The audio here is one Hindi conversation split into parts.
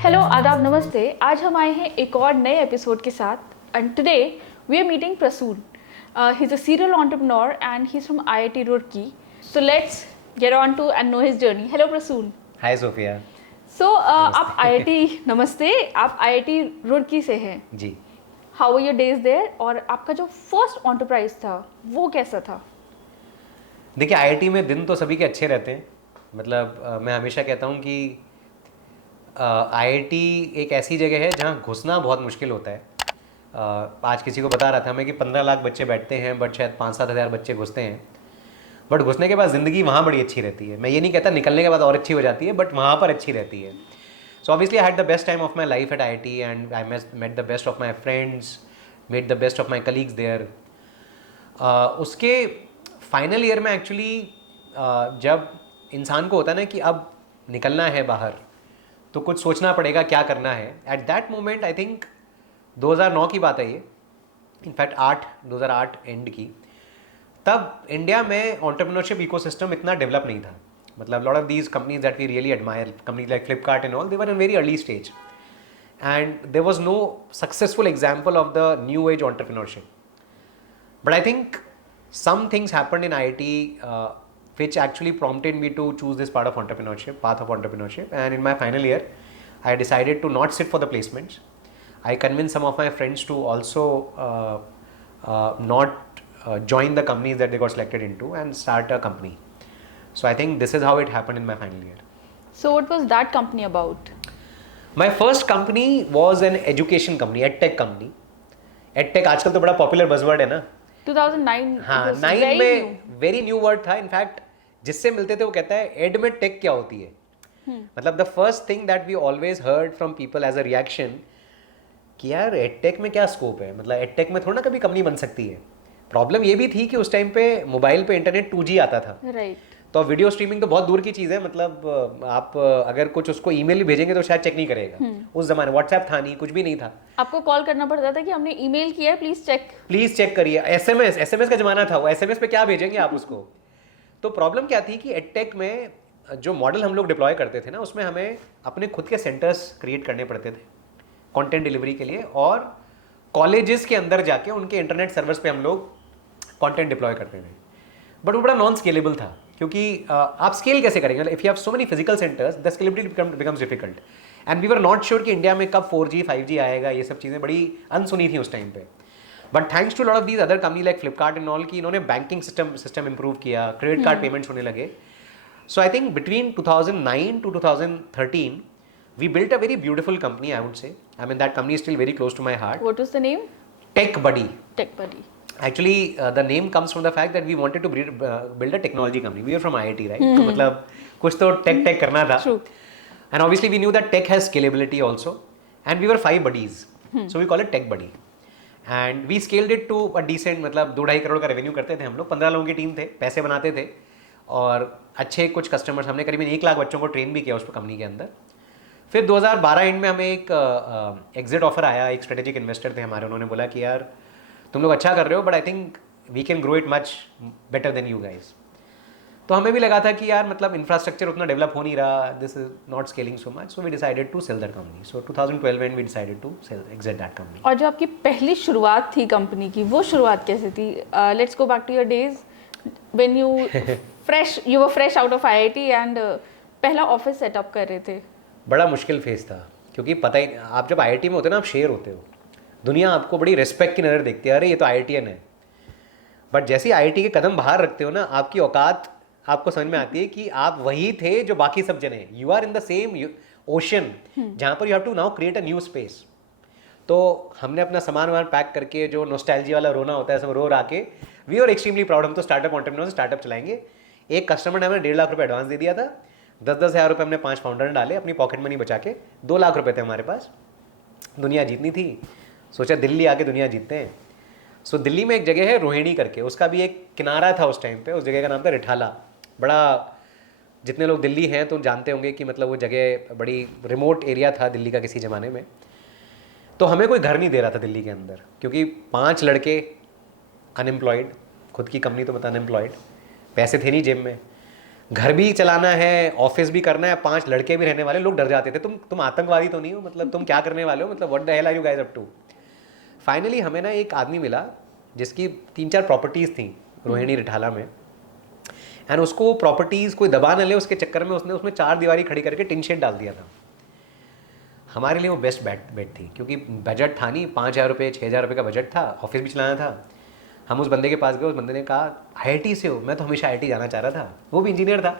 हेलो आदाब नमस्ते। आज हम आए हैं एक और नए एपिसोड के साथ and today we are meeting Prasoon. He is a serial entrepreneur and he is from IIT Roorkee. So let's get on to and know his journey. Hello Prasoon. Hi Sophia. So आप नमस्ते, आप IIT रुड़की से हैं। जी how are your days there और आपका जो फर्स्ट एंटरप्राइज था वो कैसा था? देखिए, आईआईटी में दिन तो सभी के अच्छे रहते हैं। मतलब मैं हमेशा कहता हूँ कि आईआईटी एक ऐसी जगह है जहाँ घुसना बहुत मुश्किल होता है। आज किसी को बता रहा था मैं कि 15 लाख बच्चे बैठते हैं बट शायद 5-7 हज़ार बच्चे घुसते हैं। बट घुसने के बाद ज़िंदगी वहाँ बड़ी अच्छी रहती है। मैं ये नहीं कहता निकलने के बाद और अच्छी हो जाती है, बट वहाँ पर अच्छी रहती है। So obviously I had the best time of my life at IIT and I met the best of my friends, met the best of my colleagues there. उसके फाइनल ईयर में एक्चुअली जब इंसान को होता है ना कि अब निकलना है बाहर, तो कुछ सोचना पड़ेगा क्या करना है। Eight that moment I think 2009 की बात है ये, इनफैक्ट 2008 एंड की। तब इंडिया में एंटरप्रेन्योरशिप इकोसिस्टम इतना डेवलप नहीं था। मतलब lot of these companies that we really admire, companies like Flipkart and all, they were in very early stage and there was no successful example of the new age entrepreneurship. But I think some things happened in IIT which actually prompted me to choose this path of entrepreneurship. And in my final year, I decided to not sit for the placements. I convinced some of my friends to also not join the companies that they got selected into and start a company. So I think this is how it happened in my final year. So what was that company about? My first company was an education company, EdTech company. EdTech आजकल तो बड़ा पॉपुलर बजवर्ड है ना। 2009। हाँ, 9 में वेरी न्यू वर्ड था। इनफैक्ट जिससे मिलते थे वो कहता है एड में टेक क्या होती है। मतलब the first thing that we always heard from people as a reaction कि यार एडटेक में क्या स्कोप है, मतलब एडटेक में थोड़ा ना कभी कंपनी बन सकती है। प्रॉब्लम ये भी थी कि उस टाइम पे मोबाइल पे इंटरनेट 2G आता था, राइट। तो वीडियो स्ट्रीमिंग तो बहुत दूर की चीज़ है। मतलब आप अगर कुछ उसको ईमेल भी भेजेंगे तो शायद चेक नहीं करेगा। उस जमाने व्हाट्सएप था नहीं, कुछ भी नहीं था। आपको कॉल करना पड़ता था कि हमने ईमेल किया है, प्लीज चेक करिए। एसएमएस का जमाना था, वो एसएमएस पे क्या भेजेंगे आप उसको। तो प्रॉब्लम क्या थी कि एडटेक में जो मॉडल हम लोग डिप्लॉय करते थे ना, उसमें हमें अपने खुद के सेंटर्स क्रिएट करने पड़ते थे कंटेंट डिलीवरी के लिए, और कॉलेजेस के अंदर जाके उनके इंटरनेट सर्वर्स पे हम लोग कंटेंट डिप्लॉय करते थे। बट वो बड़ा नॉन स्केलेबल था, क्योंकि आप स्केल कैसे करेंगे? If you have so many physical centres, the scalability becomes difficult. And we were not sure कि इंडिया में कब 4G 5G आएगा। ये सब चीज़ें बड़ी अनसुनी थी उस टाइम पे। But thanks to lot of these other company like Flipkart and all, की इन्होंने बैंकिंग सिस्टम इंप्रूव किया, क्रेडिट कार्ड पेमेंट्स होने लगे। So I think between 2009 to 2013 we built a very beautiful company, I would say. I mean, that company is still very close to my heart. What was the name? TechBuddy. TechBuddy. Actually, the name comes from the fact that we wanted to build a technology company. We are from IIT, right? तो मतलब कुछ तो tech करना था. True. And obviously we knew that tech has scalability also. And we were 5 buddies. So we call it TechBuddy. And we scaled it to a decent, मतलब 2-2.5 करोड़ का रेवेन्यू करते थे हम लोग। 15 लोगों की टीम थे, पैसे बनाते थे, और अच्छे कुछ कस्टमर्स, हमने करीबन 1 लाख बच्चों को ट्रेन भी किया उस कंपनी के अंदर। फिर 2012 एंड में हमें एक एग्जिट ऑफर आया। एक स्ट्रेटेजिक इन्वेस्टर थे हमारे, उन्होंने बोला कि यार तुम लोग अच्छा कर रहे हो, but I think we can grow it much better than you guys. तो हमें भी लगा था कि यार मतलब इंफ्रास्ट्रक्चर उतना डेवलप हो नहीं रहा, this is not scaling so much, so we decided to sell that company. So 2012 and we decided to sell exit that company. और जो आपकी पहली शुरुआत थी कंपनी की, वो शुरुआत कैसे थी? Let's go back to your days when you were fresh out of IIT and पहला ऑफिस सेटअप कर रहे थे। बड़ा मुश्किल फेज था, क्योंकि पता ही, आप जब IIT में होते हो ना, आप शेर होते हो, दुनिया आपको बड़ी रिस्पेक्ट की नज़र देखती है, अरे ये तो IITian है। बट जैसे ही IIT के कदम बाहर रखते हो ना, आपकी औकात आपको समझ में आती है कि आप वही थे जो बाकी सब जने। You are in the same ocean जहाँ पर you have to now create a new space. तो हमने अपना सामान वामान पैक करके, जो नोस्टैल्जिया वाला रोना होता है, सब रो रा के, वी आर एक्सट्रीमली प्राउड। हम तो स्टार्टअप एंटरप्रेन्योर से स्टार्टअप चलाएंगे। एक कस्टमर ने हमें 1.5 लाख रुपये एडवांस दे दिया था। 10-10 हज़ार रुपये हमने 5 फाउंडर ने डाले अपनी पॉकेट मनी बचा के। 2 लाख रुपये थे हमारे पास। दुनिया जीतनी थी, सोचा दिल्ली आके दुनिया जीतते हैं। सो दिल्ली में एक जगह है रोहिणी करके, उसका भी एक किनारा था उस टाइम पे। उस जगह का नाम था रिठाला। बड़ा, जितने लोग दिल्ली हैं तो जानते होंगे कि मतलब वो जगह बड़ी रिमोट एरिया था दिल्ली का किसी ज़माने में। तो हमें कोई घर नहीं दे रहा था दिल्ली के अंदर, क्योंकि 5 लड़के अनएम्प्लॉयड, खुद की कंपनी तो मतलब अनएम्प्लॉयड, पैसे थे नहीं जेब में। घर भी चलाना है, ऑफिस भी करना है, 5 लड़के भी रहने वाले, लोग डर जाते थे, तुम आतंकवादी तो नहीं हो, मतलब तुम क्या करने वाले हो, मतलब what the hell are you guys up to. Finally हमें ना एक आदमी मिला जिसकी 3-4 प्रॉपर्टीज़ थी रोहिणी रिठाला में, एंड उसको प्रॉपर्टीज़ कोई दबा न ले उसके चक्कर में उसने उसमें 4 दीवारी खड़ी करके टिन शेड डाल दिया था। हमारे लिए वो बेस्ट बेट थी, क्योंकि बजट था नहीं, 5,000 रुपये 6,000 रुपये का बजट था, ऑफिस भी चलाना था। हम उस बंदे के पास गए, उस बंदे ने कहा IIT से हो, मैं तो हमेशा IIT जाना चाह रहा था, वो भी इंजीनियर था।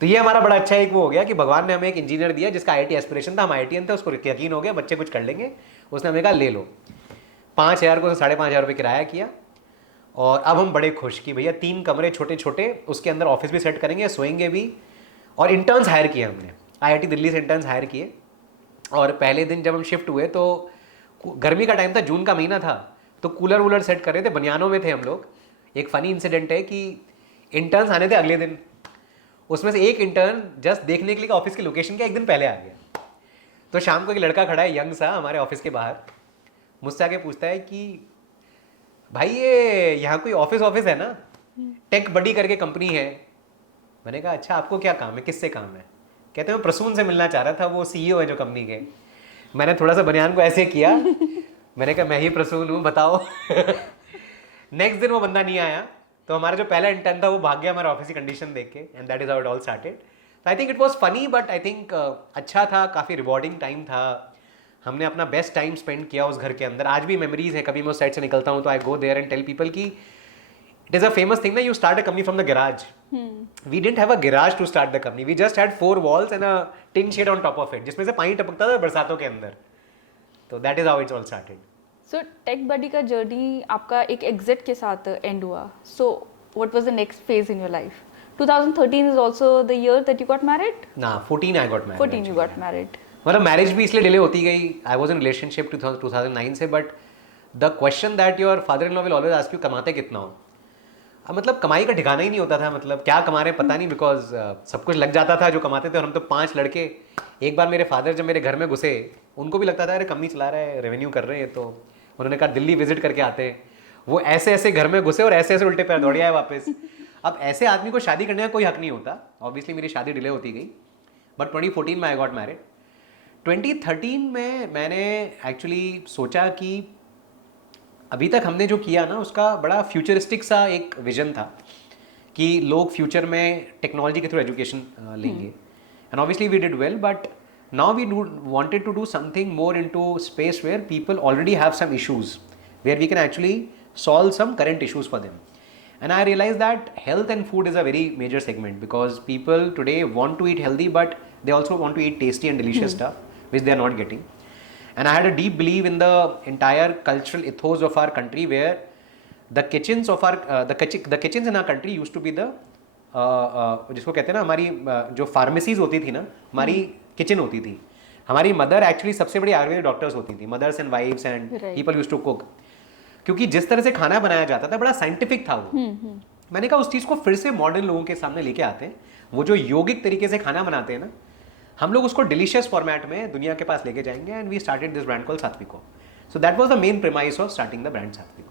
तो ये हमारा बड़ा अच्छा एक वो हो गया कि भगवान ने हमें एक इंजीनियर दिया जिसका IIT एस्पिरेशन था, हम IITian थे, उसको यकीन हो गया बच्चे कुछ कर लेंगे, उसने हमें कहा ले लो। 5,000 को 5,500 रुपये किराया किया, और अब हम बड़े खुश कि भैया 3 कमरे छोटे छोटे, उसके अंदर ऑफिस भी सेट करेंगे, सोएंगे भी, और इंटर्न्स हायर किए हमने, IIT दिल्ली से इंटर्न्स हायर किए। और पहले दिन जब हम शिफ्ट हुए तो गर्मी का टाइम था, जून का महीना था, तो कूलर वूलर सेट कर रहे थे, बनियानों में थे हम लोग। एक फ़नी इंसिडेंट है कि इंटर्न्स आने थे अगले दिन, उसमें से एक इंटर्न जस्ट देखने के लिए ऑफिस की लोकेशन के एक दिन पहले आ गया। तो शाम को एक लड़का खड़ा है यंग सा हमारे ऑफिस के बाहर, मुझसे आके पूछता है कि भाई ये यहाँ कोई ऑफिस है ना, टेक बडी करके कंपनी है। मैंने कहा अच्छा आपको क्या काम है, किससे काम है? कहते हैं मैं प्रसून से मिलना चाह रहा था, वो CEO है जो कंपनी के। मैंने थोड़ा सा बनियान को ऐसे किया, मैंने कहा मैं ही प्रसून हूँ, बताओ। नेक्स्ट दिन वो बंदा नहीं आया, तो हमारा जो पहला इंटर्न था वो भाग गया हमारे ऑफिस की कंडीशन देख के, and that is how it all started. I think it was funny, but I think अच्छा था, काफ़ी रिवॉर्डिंग टाइम था, हमने अपना बेस्ट टाइम स्पेंड किया उस घर के अंदर। आज भी मेमोरीज है, कभी मैं उस साइड से निकलता हूँ तो I go there and tell people की it is a famous thing ना, you start a company from the garage. We didn't have a garage to start the company, we just had 4 walls and a tin shed on top of it, जिसमें से पानी टपकता था बरसातों के अंदर। तो that is how it's all started. So tech buddy का जर्नी आपका एक एग्जिट के साथ एंड हुआ। So what was the next phase in your life? 2013 is also the year that you got married? ना 14 I got married. 14 you got married. मतलब मैरिज भी इसलिए डिले होती गई, आई वॉज इन रिलेशनशिप 2009 से, but the question that your father in law will always ask you कमाते कितना हो। अब मतलब कमाई का ठिकाना ही नहीं होता था, मतलब क्या कमा रहे पता नहीं, बिकॉज सब कुछ लग जाता था जो कमाते थे, और हम तो 5 लड़के। एक बार मेरे फादर जब मेरे घर में घुसे, उनको भी लगता था अरे कंपनी चला रहा है, रेवेन्यू कर रहे हैं, तो उन्होंने कहा दिल्ली विजिट करके आते हैं। वो ऐसे ऐसे घर में घुसे और ऐसे ऐसे उल्टे पैर दौड़े आए वापस। अब ऐसे आदमी को शादी करने का कोई हक नहीं होता, ऑब्वियसली मेरी शादी डिले होती गई, बट 2014 में आई गॉट मैरिड। 2013 में मैंने एक्चुअली सोचा कि अभी तक हमने जो किया ना उसका बड़ा फ्यूचरिस्टिक सा एक विजन था कि लोग फ्यूचर में टेक्नोलॉजी के थ्रू एजुकेशन लेंगे, and obviously we did well, but now we wanted to do something more into space where people already have some issues, where we can actually solve some current issues for them. And I realized that health and food is a very major segment, because people today want to eat healthy, but they also want to eat tasty and delicious stuff, which they are not getting. And I had a deep belief in the entire cultural ethos of our country, where the kitchens of our the kitchens in our country used to be the जिसको कहते हैं ना, हमारी जो फार्मेसीज होती थी ना, हमारी किचन होती थी. हमारी मदर एक्चुअली सबसे बड़ी आयुर्वेदिक डॉक्टर्स होती थी, mothers and wifes and people used to cook, क्योंकि जिस तरह से खाना बनाया जाता था बड़ा साइंटिफिक था वो. मैंने कहा उस चीज़ को फिर से मॉडर्न लोगों के सामने लेके आते हैं, वो जो योगिक तरीके से खाना बनाते हैं ना, हम लोग उसको डिलीशियस फॉर्मेट में दुनिया के पास लेके जाएंगे. And we started this brand called Satvico. So that was the main premise of starting the brand Satvico.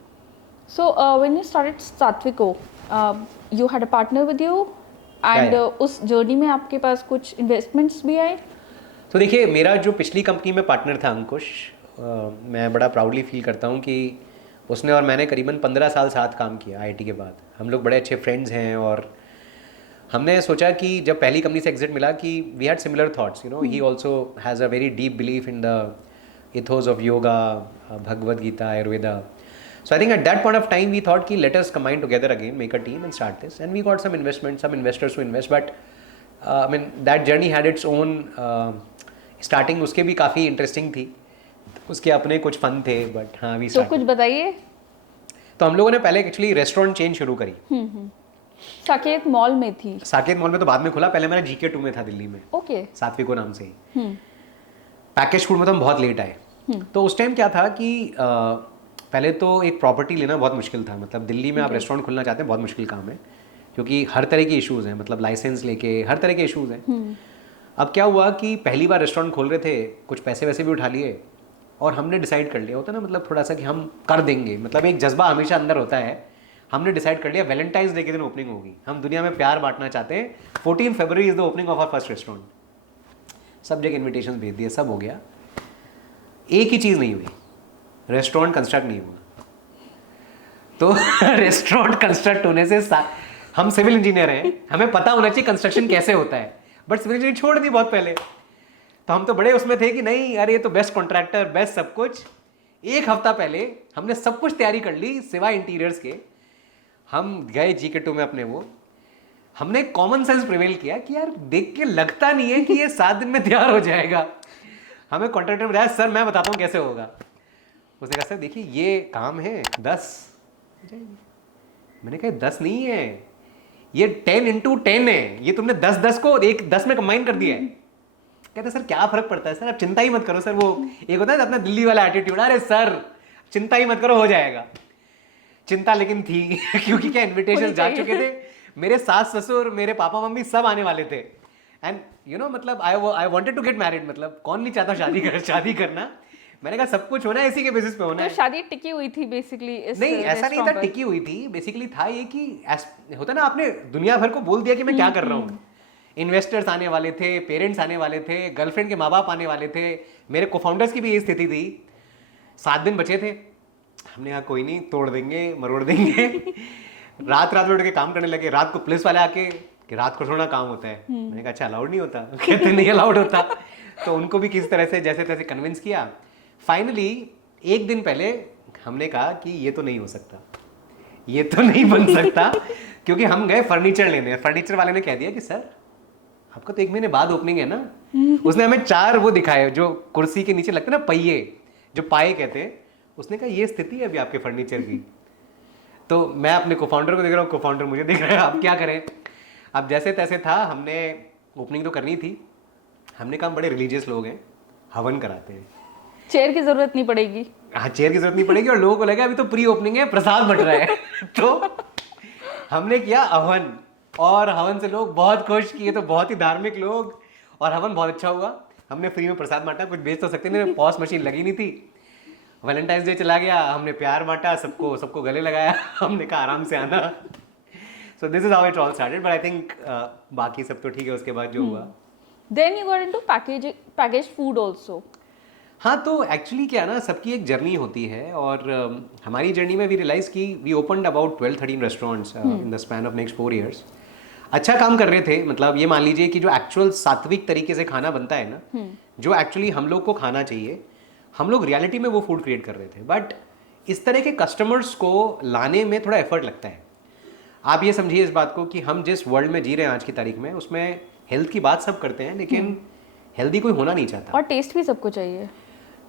So when you started Satviko, you had a partner with you, and उस जर्नी में आपके पास कुछ इन्वेस्टमेंट्स भी आए? तो देखिए, मेरा जो पिछली कंपनी में पार्टनर था अंकुश, मैं बड़ा प्राउडली फील करता हूँ कि उसने और मैंने करीबन 15 साल साथ काम किया IIT के बाद. हम लोग बड़े अच्छे फ्रेंड्स हैं, और हमने सोचा कि जब पहली कंपनी से एग्जिट मिला कि we had similar thoughts, you know, he also has a very deep belief in the ethos of yoga, Bhagavad Gita, Ayurveda. So I think at that point of time we thought कि let us combine together again, make a team and start this, and we got some investment, some investors to invest, but I mean that journey had its own starting. उसके भी काफ़ी इंटरेस्टिंग थी, उसके अपने कुछ फन थे, बट हाँ भी. तो कुछ बताइए. तो हम लोगों ने पहले एक्चुअली रेस्टोरेंट चेन शुरू करी. साकेत मॉल में थी. साकेत मॉल में तो बाद में खुला, पहले मेरा GK2 में था दिल्ली में. ओके. सात्विको नाम से ही. पैकेज फूड में तो हम बहुत लेट आए. तो उस टाइम क्या था कि पहले तो एक प्रॉपर्टी लेना बहुत मुश्किल था. मतलब दिल्ली में आप रेस्टोरेंट खुलना चाहते हैं, बहुत मुश्किल काम है, क्योंकि हर तरह के इश्यूज़ हैं, मतलब लाइसेंस लेके हर तरह के इश्यूज़ हैं. अब क्या हुआ कि पहली बार रेस्टोरेंट खोल रहे थे, कुछ पैसे वैसे भी उठा लिए, और हमने डिसाइड कर लिया होता ना, मतलब थोड़ा सा कि हम कर देंगे. मतलब एक जज्बा हमेशा अंदर होता है, हमने डिसाइड कर लिया वैलेंटाइंस डे के दिन ओपनिंग होगी, हम दुनिया में प्यार बांटना चाहते हैं। 14 February is the opening of our first restaurant. सब जगह इन्विटेशन भेज दिए, सब हो गया। एक ही चीज़ नहीं हुई, रेस्टोरेंट कंस्ट्रक्ट नहीं हुआ। तो रेस्टोरेंट कंस्ट्रक्ट होने से हम सिविल इंजीनियर हैं, हमें पता होना चाहिए कंस्ट्रक्शन कैसे होता है, बट सिविल इंजीनियर छोड़ दी बहुत पहले। तो हम तो बड़े उसमें थे कि नहीं अरे ये तो बेस्ट कॉन्ट्रैक्टर, बेस्ट सब कुछ। एक हफ्ता पहले हमने सब कुछ तैयारी कर ली सिवाय इंटीरियर्स के। हम गए GK2 में अपने, वो हमने कॉमन सेंस प्रिवेल किया कि यार देख के लगता नहीं है कि ये 7 दिन में तैयार हो जाएगा। हमें कॉन्ट्रैक्टर ने बताया सर मैं बताता हूँ कैसे होगा। उसने कहा सर देखिए ये काम है 10, मैंने कहा 10 नहीं है, ये 10 into 10 है, ये तुमने 10 को 10 में कंबाइन कर दिया है। कहते सर क्या फर्क पड़ता है सर, आप चिंता ही मत करो सर। वो एक होता है अपना दिल्ली वाला एटीट्यूड, अरे सर चिंता ही मत करो हो जाएगा। चिंता लेकिन थी क्योंकि क्या इन्विटेशन जा चुके थे, मेरे सास ससुर मेरे पापा मम्मी सब आने वाले थे। एंड यू नो मतलब I wanted to get married, मतलब कौन नहीं चाहता शादी करना। मैंने कहा सब कुछ होना है इसी के बेसिस पे होना है। तो शादी टिकी हुई थी बेसिकली? नहीं ऐसा नहीं था टिकी हुई थी, बेसिकली था ये कि होता ना आपने दुनिया भर को बोल दिया कि मैं क्या कर रहा हूँ। इन्वेस्टर्स आने वाले थे, पेरेंट्स आने वाले थे, गर्लफ्रेंड के माँ बाप आने वाले थे, मेरे कोफाउंडर्स की भी ये स्थिति थी। 7 दिन बचे थे, हमने कहा कोई नहीं तोड़ देंगे मरोड़ देंगे। रात में उठ के काम करने लगे। रात को पुलिस वाले आके कि रात को थोड़ा काम होता है, मैंने कहा अच्छा अलाउड नहीं होता। कहते नहीं अलाउड होता। तो उनको भी किसी तरह से जैसे तैसे कन्विंस किया। फाइनली एक दिन पहले हमने कहा कि ये तो नहीं हो सकता, ये तो नहीं बन सकता। क्योंकि हम गए फर्नीचर लेने, फर्नीचर वाले ने कह दिया कि सर आपका तो 1 महीने बाद ओपनिंग है ना। उसने हमें 4 वो दिखाए जो कुर्सी के नीचे लगते ना पहिए, जो पाए कहते हैं। उसने कहा ये स्थिति है अभी आपके फर्नीचर की। तो मैं अपने कोफाउंडर को देख रहा हूँ, कोफाउंडर मुझे देख रहा है, अब क्या करें। अब जैसे तैसे था, हमने ओपनिंग तो करनी थी। हमने कहा बड़े रिलीजियस लोग हैं, हवन कराते हैं, चेयर की जरूरत नहीं पड़ेगी। हाँ चेयर की जरूरत नहीं पड़ेगी, और लोगों को लगा अभी तो प्री ओपनिंग है प्रसाद बट रहा है। तो हमने किया हवन, और हवन से लोग बहुत खुश किए, तो बहुत ही धार्मिक लोग, और हवन बहुत अच्छा हुआ। हमने फ्री में प्रसाद बांटा, कुछ बेच तो सकते नहीं, पॉस मशीन लगी नहीं थी। वैलेंटाइंस डे चला गया, हमने प्यार बांटा, सबको गले लगाया। हमने कहा आराम से आना। So this is how it all started, but I think बाकी सब तो ठीक है उसके बाद जो हुआ। Then you got into package food also. हाँ तो एक्चुअली क्या है ना, सबकी एक जर्नी होती है, और हमारी जर्नी में वी रियलाइज कि we opened about 12-13 restaurants in the span of next 4 years। अच्छा काम कर रहे थे, मतलब ये मान लीजिए कि जो एक्चुअल सात्विक तरीके से खाना बनता है ना, जो एक्चुअली हम लोग को खाना चाहिए, हम लोग रियलिटी में वो फूड क्रिएट कर रहे थे। बट इस तरह के कस्टमर्स को लाने में थोड़ा एफर्ट लगता है। आप ये समझिए इस बात को कि हम जिस वर्ल्ड में जी रहे हैं आज की तारीख में, उसमें हेल्थ की बात सब करते हैं, लेकिन हेल्दी कोई होना नहीं चाहता। और टेस्ट भी सबको चाहिए।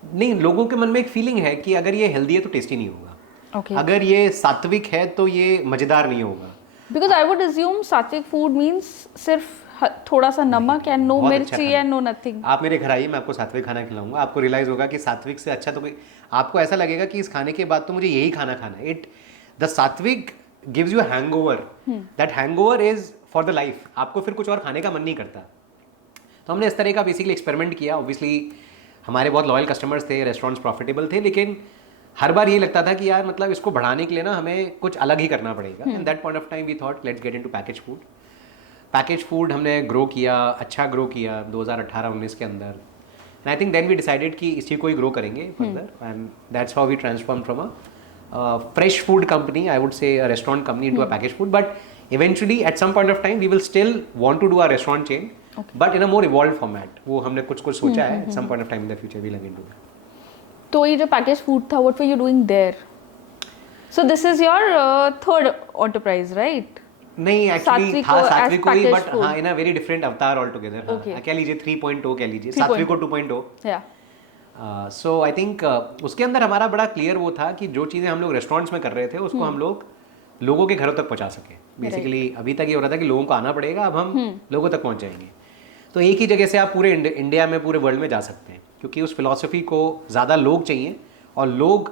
नहीं, लोगों के मन में एक फीलिंग है कि अगर ये हेल्दी है तो टेस्टी नहीं होगा। Okay. अगर ये सात्विक है तो ये मजेदार नहीं होगा। Because I would assume सात्विक फूड means सिर्फ थोड़ा सा नमक एंड नो बहुत मिर्ची अच्छा एंड नो नथिंग। आप मेरे घर आइए, मैं आपको सात्विक खाना खिलाऊंगा, आपको रियलाइज होगा कि सात्विक से अच्छा तो कोई, आपको ऐसा लगेगा कि इस खाने के बाद तो मुझे यही खाना खाना है। द सात्विक gives you hangover, that hangover is for the life. आपको फिर कुछ और खाने का मन नहीं करता। तो हमने इस तरह का बेसिकली एक्सपेरिमेंट किया। ऑब्वियसली हमारे बहुत लॉयल कस्टमर्स थे, रेस्टोरेंट्स प्रॉफिटेबल थे, लेकिन हर बार ये लगता था कि यार मतलब इसको बढ़ाने के लिए ना हमें कुछ अलग ही करना पड़ेगा। And that point of time we thought let's get into package food. Package food हमने ग्रो किया, अच्छा ग्रो किया 2018-19 के अंदर। And I think then we decided कि इसी को ही ग्रो करेंगे further, and that's how we transform from a fresh food company, I would say a restaurant company, into a package food. But eventually at some point of time we will still want to do a restaurant chain, but in a more evolve format. वो हमने कुछ सोचा है, at some point of time in the future we look into that. तो ये जो पैकेज फूड था, what were you doing there? So this is your third enterprise, right? नहीं एक्चुअली था सात्विक को ही, बट food. हाँ in a very different avatar all together. Okay. कह लीजिए 3.0 कह लीजिए, सात्विक को 2.0। या सो आई थिंक उसके अंदर हमारा बड़ा क्लियर वो था कि जो चीज़ें हम लोग रेस्टोरेंट्स में कर रहे थे उसको हम लोग लोगों के घरों तक पहुंचा सके। बेसिकली अभी तक ये हो रहा था कि लोगों को आना पड़ेगा, अब हम लोगों तक पहुंच जाएंगे। तो एक ही जगह से आप पूरे इंडिया में, पूरे वर्ल्ड में जा सकते हैं, क्योंकि उस फिलॉसफी को ज़्यादा लोग चाहिए, और लोग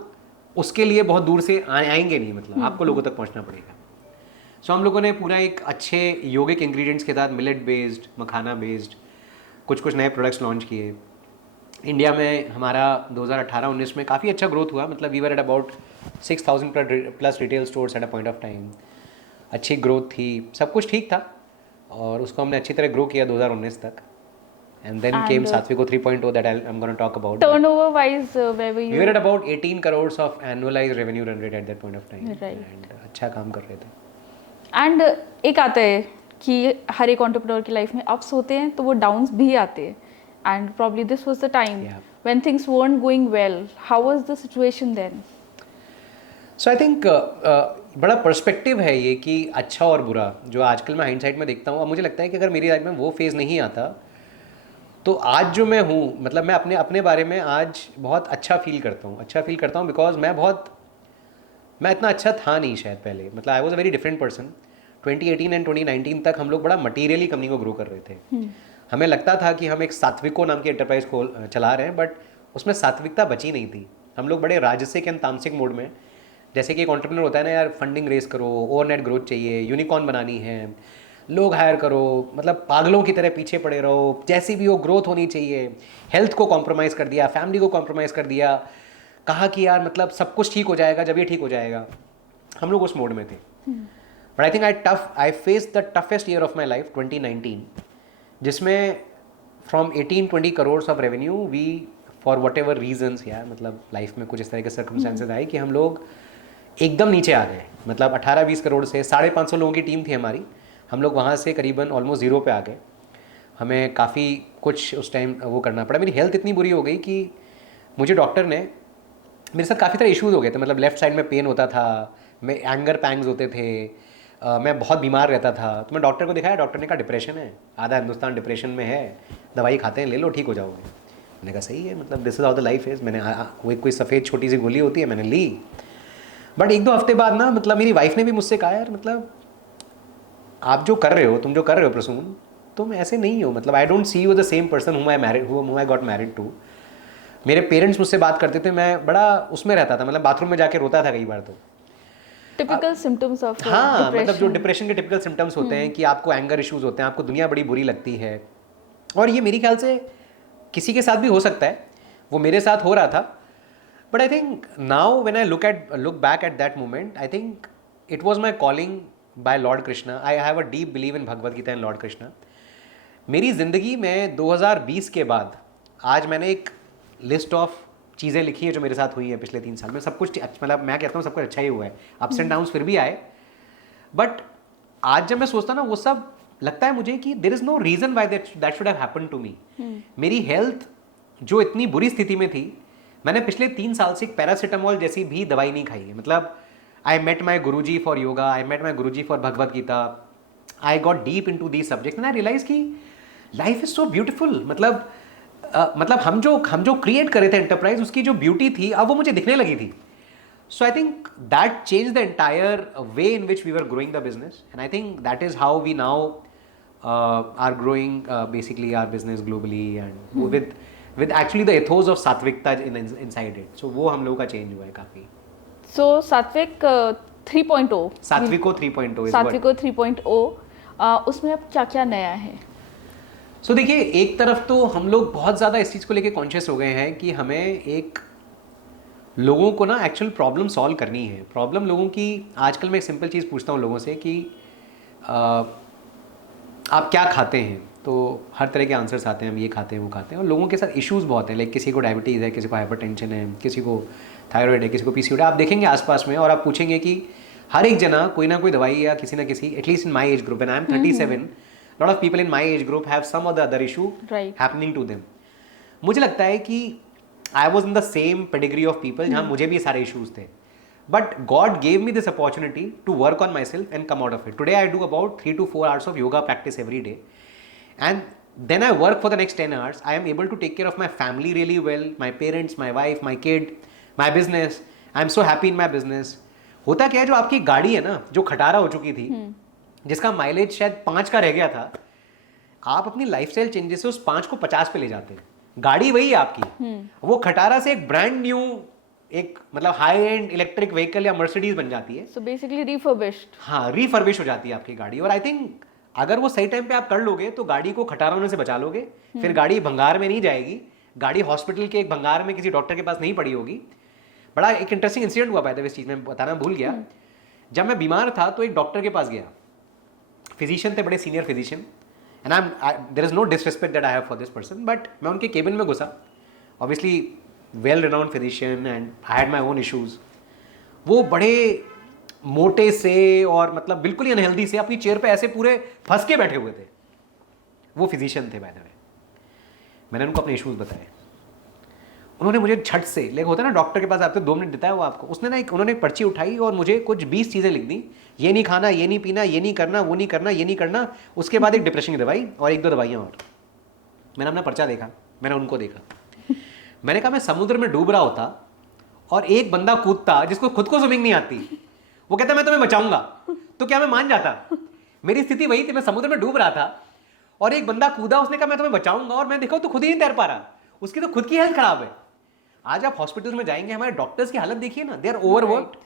उसके लिए बहुत दूर से आएंगे नहीं, मतलब आपको लोगों तक पहुंचना पड़ेगा। सो हम लोगों ने पूरा एक अच्छे योगिक इंग्रेडिएंट्स के साथ मिलेट बेस्ड, मखाना बेस्ड कुछ नए प्रोडक्ट्स लॉन्च किए। इंडिया में हमारा 2018-19 में काफ़ी अच्छा ग्रोथ हुआ, मतलब we were at about 6,000 plus retail stores at a point of time, अच्छी ग्रोथ थी, सब कुछ ठीक था और उसको हमने अच्छी तरह ग्रो किया 2019 तक. And then came Satviko 3.0 that I'm going to talk about. Turnover wise, where were We you? were at about 18 crores of annualized revenue run rate at that point of time. Right. And अच्छा काम कर रहे थे. एंड एक आता है कि हर एक एंटरप्रेन्योर की लाइफ में अप्स होते हैं तो वो डाउन्स भी आते हैं. And probably this was the time when things weren't going well. How was the situation then? So I think बड़ा पर्सपेक्टिव है ये कि अच्छा और बुरा जो आजकल मैं हाइंडसाइट में देखता हूँ. अब मुझे लगता है कि अगर मेरी लाइफ में वो फेज़ नहीं आता तो आज जो मैं हूँ, मतलब मैं अपने अपने बारे में आज बहुत अच्छा फील करता हूँ बिकॉज मैं इतना अच्छा था नहीं शायद पहले. मतलब I was a very different person. 2018 and 2019 तक हम लोग बड़ा मटीरियली कंपनी को ग्रो कर रहे थे. हमें लगता था कि हम एक सात्विको नाम की एंटरप्राइज को चला रहे हैं, बट उसमें सात्विकता बची नहीं थी. हम लोग बड़े राजसिक एंड तामसिक मोड में, जैसे कि एक एंटरप्रेन्योर होता है ना, यार फंडिंग रेस करो, ओवरनेट ग्रोथ चाहिए, यूनिकॉर्न बनानी है, लोग हायर करो, मतलब पागलों की तरह पीछे पड़े रहो, जैसी भी हो ग्रोथ होनी चाहिए. हेल्थ को कॉम्प्रोमाइज़ कर दिया, फैमिली को कॉम्प्रोमाइज़ कर दिया, कहा कि यार मतलब सब कुछ ठीक हो जाएगा जब ये ठीक हो जाएगा. हम लोग उस मोड में थे. But I think I face the toughest year of my life 2019, जिसमें from 18-20 crore of revenue we for whatever reasons, यार मतलब लाइफ में कुछ इस तरह के सर्कमस्टेंसेज आए कि हम लोग एकदम नीचे आ गए. मतलब 18-20 करोड़ से 550 लोगों की टीम थी हमारी, हम लोग वहाँ से करीबन ऑलमोस्ट ज़ीरो पे आ गए. हमें काफ़ी कुछ उस टाइम वो करना पड़ा. मेरी हेल्थ इतनी बुरी हो गई कि मुझे डॉक्टर ने, मेरे साथ काफ़ी तरह इश्यूज़ हो गए थे. मतलब लेफ्ट साइड में पेन होता था, मैं एंगर पैंग्स होते थे, मैं बहुत बीमार रहता था. तो मैं डॉक्टर को दिखाया, डॉक्टर ने कहा डिप्रेशन है, आधा हिंदुस्तान डिप्रेशन में है, दवाई खाते हैं, ले लो ठीक हो जाओगे. मैंने कहा सही है, मतलब this is how the life is. मैंने वो कोई सफ़ेद छोटी सी गोली होती है, मैंने ली. बट 1-2 हफ्ते बाद ना, मतलब मेरी वाइफ ने भी मुझसे कहा, यार मतलब आप जो कर रहे हो, तुम जो कर रहे हो प्रसून, तुम ऐसे नहीं हो. मतलब I don't see you the same person whom I got married to. मेरे पेरेंट्स मुझसे बात करते थे, मैं बड़ा उसमें रहता था, मतलब बाथरूम में जाके रोता था कई बार. तो टिपिकल सिम्टम्स ऑफ हाँ, मतलब जो डिप्रेशन के टिपिकल सिम्टम्स होते हैं कि आपको एंगर इश्यूज होते हैं, आपको दुनिया बड़ी बुरी लगती है. और ये मेरे ख्याल से किसी के साथ भी हो सकता है, वो मेरे साथ हो रहा था. But I think now when I look back at that moment, I think it was my calling by Lord Krishna. I have a deep believe in Bhagavad Gita and Lord Krishna. मेरी ज़िंदगी में 2020 के बाद आज मैंने एक लिस्ट ऑफ चीज़ें लिखी हैं जो मेरे साथ हुई है पिछले 3 साल में. सब कुछ मतलब मैं कहता हूँ सब कुछ अच्छा ही हुआ है, अप्स एंड डाउन्स फिर भी आए. बट आज जब मैं सोचता ना, वो सब लगता है मुझे कि there is no reason why that should have happened to me. मेरी हेल्थ जो इतनी बुरी स्थिति में थी, मैंने पिछले 3 साल से एक पैरासीटामोल जैसी भी दवाई नहीं खाई है. मतलब I met my guruji for yoga, I met my guruji for Bhagavad Gita, I got deep into these subject and I realise कि लाइफ इज सो ब्यूटीफुल. मतलब हम जो क्रिएट करे थे एंटरप्राइज, उसकी जो ब्यूटी थी अब वो मुझे दिखने लगी थी. So I think that change the entire way in which we were growing the business. And I think that is how we now are growing basically our business globally and with actually the ethos of sattvikta inside it. So वो हम लोगों का चेंज हुआ है काफ़ी. So सात्विक 3.0. सात्विको 3.0 is सात्विको 3.0 उसमें अब क्या क्या नया है? So देखिए, एक तरफ तो हम लोग बहुत ज़्यादा इस चीज़ को लेके कॉन्शियस हो गए हैं कि हमें एक लोगों को ना एक्चुअल प्रॉब्लम सॉल्व करनी है. प्रॉब्लम लोगों की, आजकल मैं एक सिंपल चीज़ पूछता हूँ लोगों से कि आप क्या खाते हैं, तो हर तरह के आंसर्स आते हैं, हम ये खाते हैं वो खाते हैं. और लोगों के साथ इश्यूज़ बहुत हैं. लाइक किसी को डायबिटीज़ है, किसी को हाइपरटेंशन है, किसी को थायराइड है, किसी को पीसीओडी. आप देखेंगे आसपास में और आप पूछेंगे कि हर एक जना कोई ना कोई दवाई या किसी ना किसी, at least in my age group, and I am 37, lot of people in my age group have some of the other issue happening to them. मुझे लगता है कि I was in the same pedigree of people जहाँ मुझे भी सारे इशूज़ थे. But God gave me this opportunity to work on myself and come out of it. Today I do about 3 to 4 hours of yoga practice every day. And then I work for the next 10 hours. I am able to take care of my family really well, my parents, my wife, my kid, my business. I am so happy in my business. होता क्या है, जो आपकी गाड़ी है ना, जो खटारा हो चुकी थी, जिसका माइलेज शायद 5 का रह गया था, आप अपनी लाइफस्टाइल चेंजेस से उस 5 को 50 पे ले जाते हैं. गाड़ी वही है आपकी, वो खटारा से एक ब्रांड न्यू, एक मतलब हाई एंड इलेक्ट्रिक व्हीकल या मर्सिडीज बन जाती है. So basically refurbished. हाँ, रिफर्बिश हो जाती है आपकी गाड़ी. और आई थिंक अगर वो सही टाइम पे आप कर लोगे तो गाड़ी को खटारा होने से बचा लोगे. फिर गाड़ी भंगार में नहीं जाएगी, गाड़ी हॉस्पिटल के एक भंगार में किसी डॉक्टर के पास नहीं पड़ी होगी. बड़ा एक इंटरेस्टिंग इंसिडेंट हुआ पाया था इस चीज़ में, बताना भूल गया। जब मैं बीमार था तो एक डॉक्टर के पास गया, फिजिशियन थे, बड़े senior physician, and there is no disrespect that I have for this person, but मैं उनके केबिन में घुसा, obviously well renowned physician, and I had my own issues. वो बड़े मोटे से और मतलब बिल्कुल ही अनहेल्दी से अपनी चेयर पे ऐसे पूरे फंस के बैठे हुए थे। वो फिजिशियन थे बाय द वे। मैंने उनको अपने इश्यूज बताए, उन्होंने मुझे झट से, लेकिन होता है ना डॉक्टर के पास आपको 2 मिनट देता है वो आपको, उसने ना उन्होंने एक पर्ची उठाई और मुझे कुछ 20 चीज़ें लिख दी, ये नहीं खाना, ये नहीं पीना, ये नहीं करना, वो नहीं करना, ये नहीं करना, उसके बाद एक डिप्रेशन की दवाई और 1-2 दवाइयाँ और। मैंने अपना पर्चा देखा, मैंने उनको देखा, मैंने कहा मैं समुद्र में डूब रहा होता और एक बंदा कूदता जिसको खुद को स्विमिंग नहीं आती, वो कहता मैं तुम्हें बचाऊंगा, तो क्या मैं मान जाता? मेरी स्थिति वही थी, मैं समुद्र में डूब रहा था और एक बंदा कूदा, उसने कहा मैं तुम्हें बचाऊंगा, और मैं देखो तो खुद ही नहीं तैर पा रहा, उसकी तो खुद की हेल्थ खराब है। आज आप हॉस्पिटल में जाएंगे, हमारे डॉक्टर्स की हालत देखिए ना, दे आर ओवरवर्क्ड।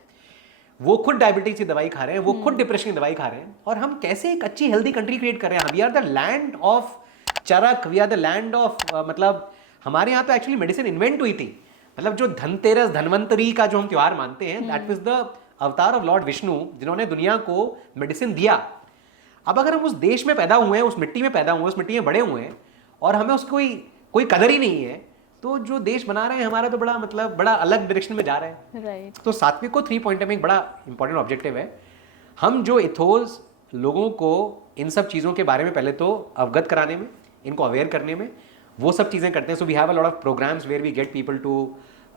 वो खुद डायबिटीज की दवाई खा रहे हैं, वो खुद डिप्रेशन की दवाई खा रहे हैं, और हम कैसे एक अच्छी हेल्दी कंट्री क्रिएट कर रहे हैं। We are the land of Charak, we are the land of मतलब हमारे यहाँ तो एक्चुअली मेडिसिन इन्वेंट हुई थी। मतलब जो धनतेरस, धनवंतरी का जो हम त्योहार मानते हैं, दैट वाज द अवतार ऑफ लॉर्ड विष्णु, जिन्होंने दुनिया को मेडिसिन दिया। अब अगर हम उस देश में पैदा हुए हैं, उस मिट्टी में पैदा हुए, उस मिट्टी में बड़े हुए हैं, और हमें उसकी कोई कदर ही नहीं है, तो जो देश बना रहे हैं हमारा तो बड़ा मतलब बड़ा अलग डायरेक्शन में जा रहा है। राइट। तो सात्विक को 3 पॉइंट में एक बड़ा इंपॉर्टेंट ऑब्जेक्टिव है, हम जो इथोस लोगों को इन सब चीज़ों के बारे में पहले तो अवगत कराने में, इनको अवेयर करने में, वो सब चीज़ें करते हैं। So we have a lot of programmes where we get people to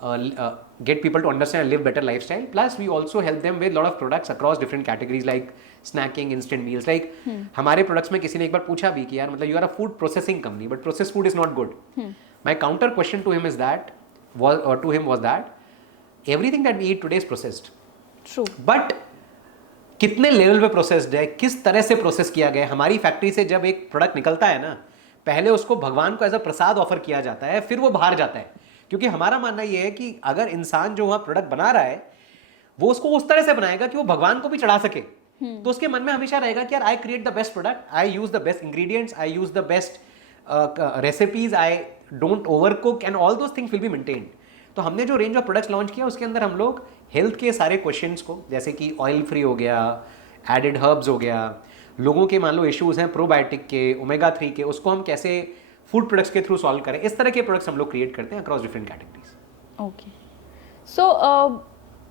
understand and live better lifestyle, plus we also help them with lot of products across different categories like snacking, instant meals, like हमारे प्रोडक्ट्स में किसी ने एक बार पूछा भी कि यार मतलब you are a food processing company but processed food is not good. My counter question to him is that was that everything that we eat today is processed, true, but कितने लेवल पे प्रोसेस्ड है, किस तरह से प्रोसेस किया गया है। हमारी फैक्ट्री से जब एक प्रोडक्ट निकलता है ना, पहले उसको भगवान को एज अ प्रसाद ऑफर किया जाता है, फिर वो बाहर जाता है, क्योंकि हमारा मानना ये है कि अगर इंसान जो वहाँ प्रोडक्ट बना रहा है वो उसको उस तरह से बनाएगा कि वो भगवान को भी चढ़ा सके। तो उसके मन में हमेशा रहेगा कि यार I create the best product, I use the best ingredients, I use the best recipes, I don't over cook, and all those things will be maintained. तो हमने जो रेंज ऑफ प्रोडक्ट्स लॉन्च किया उसके अंदर हम लोग हेल्थ के सारे क्वेश्चंस को, जैसे कि ऑयल फ्री हो गया, एडेड हर्ब्स हो गया, लोगों के मान लो इश्यूज हैं प्रोबायोटिक के, ओमेगा 3 के, उसको हम कैसे फूड प्रोडक्ट्स के थ्रू सॉल्व करें, इस तरह के प्रोडक्ट्स हम लोग क्रिएट करते हैं अक्रॉस डिफरेंट कैटेगरीज। ओके। सो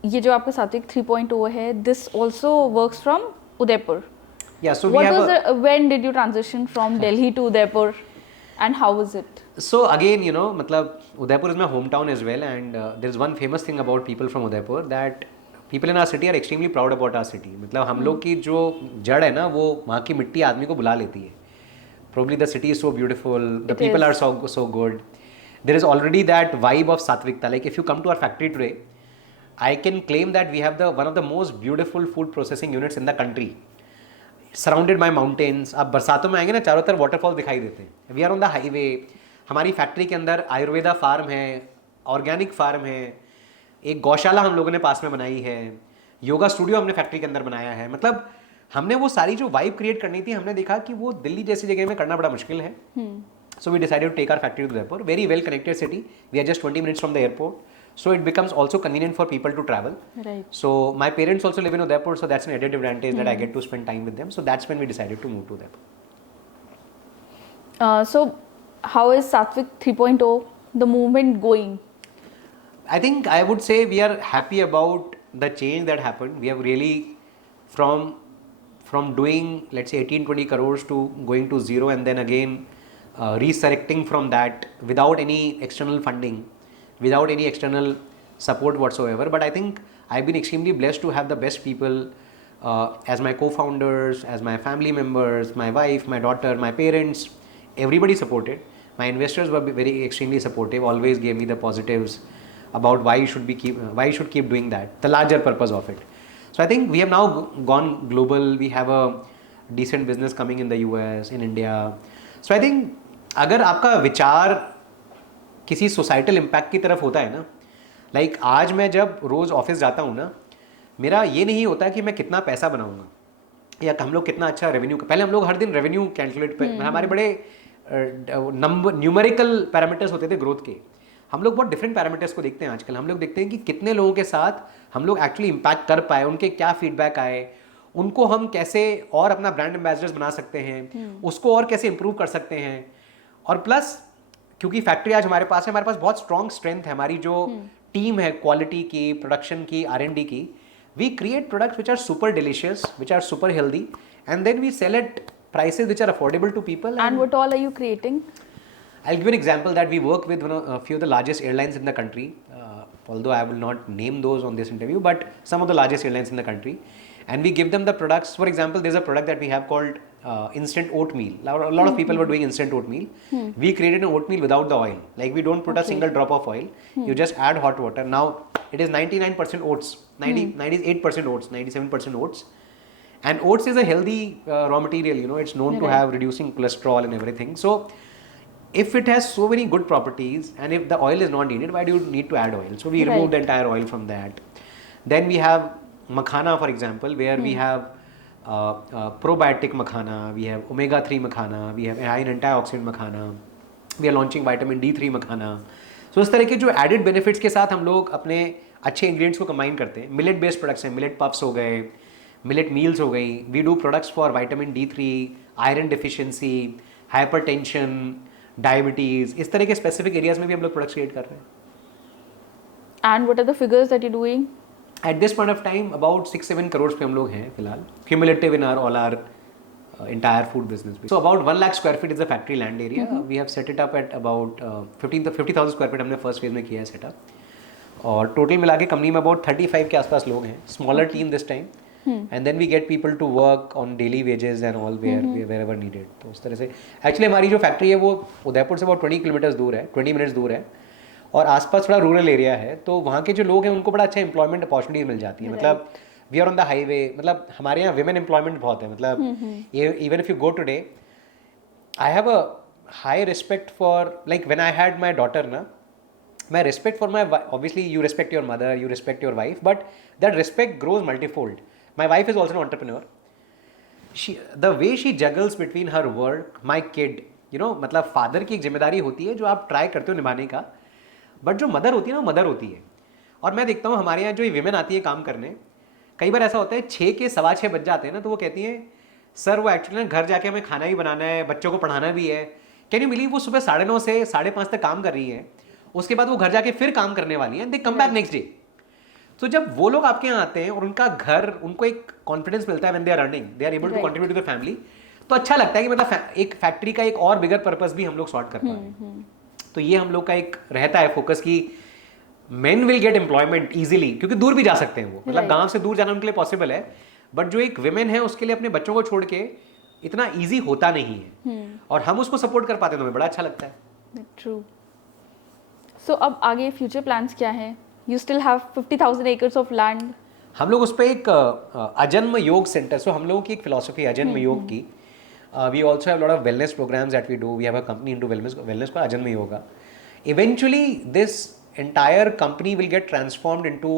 ये जो आपका सात्विक 3.0 है, this also works from Udaipur. Yeah, so we What have was when did you transition from Delhi to Udaipur, and how was it? So again, you know, मतलब Udaipur is my hometown as well, and there is one famous thing about people from Udaipur, that people in our city are extremely proud about our city. मतलब हम लोग की जो जड़ है ना, वो वहाँ की मिट्टी आदमी को बुला लेती है। Probably the city is so beautiful, the It people is. are so good. There is already that vibe of Satvikta. Like if you come to our factory today, I can claim that we have one of the most beautiful food processing units in the country. Surrounded by mountains. आप बरसातों में आएंगे ना, चारों तरफ वाटरफॉल दिखाई देते हैं। We are on the highway. हमारी फैक्ट्री के अंदर आयुर्वेदा फार्म है, ऑर्गेनिक फार्म है, एक गौशाला हम लोगों ने पास में बनाई है, योगा स्टूडियो हमने फैक्ट्री के अंदर बनाया है। मतलब हमने वो सारी जो वाइब क्रिएट करनी थी, हमने देखा कि वो दिल्ली जैसी जगह में करना बड़ा मुश्किल है। So we decided to take our factory to Udaipur, very well connected city, we are just 20 minutes from the airport, so it becomes also convenient for people to travel. Right. So my parents also live in Udaipur, so that's an added advantage that I get to spend time with them. So that's when we decided to move to Udaipur. So how is Satvik 3.0, the movement going? I think I would say we are happy about the change that happened. We have really from doing, let's say, 18-20 crores to going to zero, and then again resurrecting from that without any external funding, without any external support whatsoever. But I think I've been extremely blessed to have the best people as my co-founders, as my family members, my wife, my daughter, my parents. Everybody supported. My investors were very extremely supportive, always gave me the positives about why you should keep doing that, the larger purpose of it. So I think we have now gone global. We have a decent business coming in the US, in India. So I think अगर आपका विचार किसी सोसाइटल इम्पैक्ट की तरफ होता है ना, लाइक आज मैं जब रोज़ ऑफिस जाता हूँ ना, मेरा ये नहीं होता कि मैं कितना पैसा बनाऊँगा या हम लोग कितना अच्छा रेवेन्यू, पहले हम लोग हर दिन रेवेन्यू कैलकुलेट पे, हमारे बड़े नंबर न्यूमेरिकल पैरामीटर्स होते थे ग्रोथ के। हम लोग बहुत डिफरेंट पैरामीटर्स को देखते हैं आजकल। हम लोग देखते हैं कि कितने लोगों के साथ हम लोग एक्चुअली इम्पैक्ट कर पाए, उनके क्या फीडबैक आए, उनको हम कैसे और अपना ब्रांड एम्बेसडर्स बना सकते हैं, उसको और कैसे इंप्रूव कर सकते हैं। और प्लस क्योंकि फैक्ट्री आज हमारे पास है, हमारे पास बहुत स्ट्रॉन्ग स्ट्रेंथ है, हमारी जो टीम है क्वालिटी की, प्रोडक्शन की, R&D की, we create products which are super delicious, which are super healthy, and then we sell at prices which are affordable to people. And what all are you creating? I'll give you an example that we work with a few of the largest airlines in the country, although I will not name those on this interview, but some of the largest airlines in the country, and we give them the products. For example, there's a product that we have called instant oatmeal. A lot of people were doing instant oatmeal. We created an oatmeal without the oil. Like we don't put a single drop of oil. You just add hot water. Now it is 99% oats, 98% oats, 97% oats. And oats is a healthy raw material, you know, it's known to have reducing cholesterol and everything. So if it has so many good properties and if the oil is not needed, why do you need to add oil? So we remove the entire oil from that. Then we have makhana, for example, where we have probiotic makhana, we have omega-3 makhana, we have high in antioxidant makhana, we are launching vitamin D3 makhana. So इस तरह के जो added benefits के साथ हम लोग अपने अच्छे ingredients को combine करते हैं. Millet based products हैं, millet puffs हो गए, मिलेट मील्स हो गई, we do products for vitamin D3, iron deficiency, hypertension, diabetes, इस तरह के स्पेसिफिक एरियाज में भी हम लोग प्रोडक्ट्स क्रिएट कर रहे हैं। And what are the figures that you doing? At this point of time about 6-7 crore पे हम लोग हैं फिलहाल, cumulative in all our entire food business. So about 1 lakh square feet is the factory land area. We have set it up at about 50,000 square feet हमने फर्स्ट फेज में किया है सेटअप, और टोटल मिला के कंपनी में अबाउट 35 के आसपास लोग हैं, smaller team this time. And then we get people to work on daily wages and all wherever needed. तो उस तरह से एक्चुअली हमारी जो फैक्ट्री है वो उदयपुर से about 20 किलोमीटर दूर है, 20 मिनट्स दूर है, और आसपास थोड़ा रूरल एरिया है, तो वहाँ के जो लोग हैं उनको बड़ा अच्छा एम्प्लॉयमेंट अपॉर्चुनिटी मिल जाती है. मतलब we are on the highway, मतलब हमारे यहाँ विमेन एम्प्लॉयमेंट बहुत है. मतलब even if you go today, I have a high respect for, like when I had my daughter ना, my respect for my obviously you respect your mother, you respect your wife, but that respect grows multifold. My wife is also an entrepreneur. The way she juggles between her work, my kid, you know, मतलब फादर की एक जिम्मेदारी होती है जो आप ट्राई करते हो निभाने का, बट जो मदर होती है ना वो मदर होती है. और मैं देखता हूँ हमारे यहाँ जो विमेन आती है काम करने, कई बार ऐसा होता है 6 के 6:15 बज जाते हैं ना, तो वो कहती हैं सर वो एक्चुअली ना घर जाके हमें खाना भी बनाना है, बच्चों को पढ़ाना भी है. कैन यू बिलीव वो सुबह 9:30 से 5:30 तक काम कर रही है, उसके बाद वो घर जाके फिर काम करने वाली हैं, दे कम बैक नेक्स्ट डे. तो जब वो लोग आपके यहाँ आते हैं और उनका घर, उनको एक कॉन्फिडेंस मिलता है when they are earning, they are able to contribute to the family, तो अच्छा लगता है कि मतलब एक फैक्ट्री का एक और बिगर पर्पस भी हम लोग सॉर्ट कर पा रहे हैं. तो ये हम लोग का एक रहता है फोकस कि men will get employment easily, क्योंकि दूर भी जा सकते हैं वो, मतलब गाँव से दूर जाना उनके लिए पॉसिबल है, बट जो एक विमेन है उसके लिए अपने बच्चों को छोड़ के इतना ईजी होता नहीं है, और हम उसको सपोर्ट कर पाते हैं तो हमें बड़ा अच्छा लगता है. ट्रू. सो अब आगे फ्यूचर प्लान्स क्या हैं? You still have 50,000 acres of land. हम लोग उस पर एक अजन्म योग सेंटर, सो हम लोगों की एक फिलोसफी अजन्म योग की. We also have lot of wellness programmes that we do. We have a company into wellness called Ajanm Yoga. Eventually this entire company will get transformed into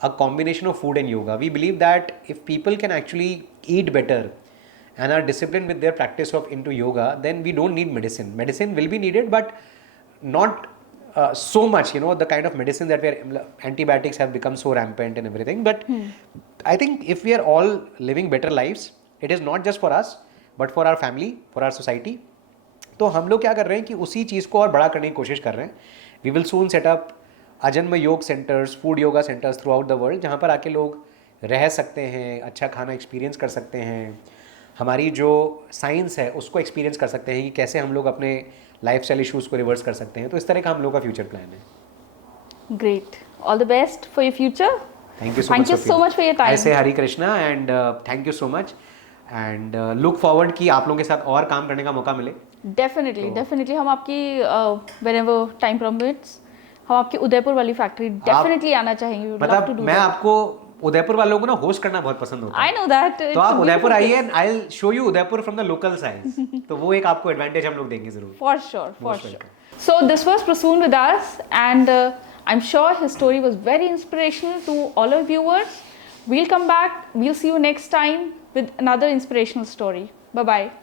a combination of food and yoga. We believe that if people can actually eat better and are disciplined with their practice of into yoga, then we don't need medicine. Medicine will be needed, but not so much, you know, the kind of medicine that antibiotics have become so rampant and everything. But I think if we are all living better lives, it is not just for us, but for our family, for our society. तो हम लोग क्या कर रहे हैं कि उसी चीज़ को और बड़ा करने की कोशिश कर रहे हैं. We will soon set up Ajanm Yog centres, food yoga centres throughout the world, जहाँ पर आके लोग रह सकते हैं, अच्छा खाना एक्सपीरियंस कर सकते हैं, हमारी जो साइंस है उसको एक्सपीरियंस कर सकते हैं कि कैसे हम लोग अपने लाइफस्टाइल इश्यूज़ को रिवर्स कर सकते हैं. तो इस तरह का हम लोग का फ्यूचर प्लान है. Great. All the best for your future. Thank you so much for your time. ऐसे Hari Krishna, and thank you so much, and look forward कि आप लोगों के साथ और काम करने का मौका मिले. डेफिनेटली हम आपकी whenever time permits, हम आपकी उदयपुर वाली फैक्ट्री डेफिनेटली आना चाहेंगे. मतलब मैं आपको उदयपुर वालों को ना होस्ट करना बहुत पसंद होता है. I know that. तो आप उदयपुर आइए and I will show you Udaipur from the local side. तो वो एक आपको एडवांटेज हम लोग देंगे जरूर. For sure. So this was Prasoon with us, and I am sure his story was very inspirational to all our viewers. We'll come back. We'll see you next time with another inspirational story. Bye bye.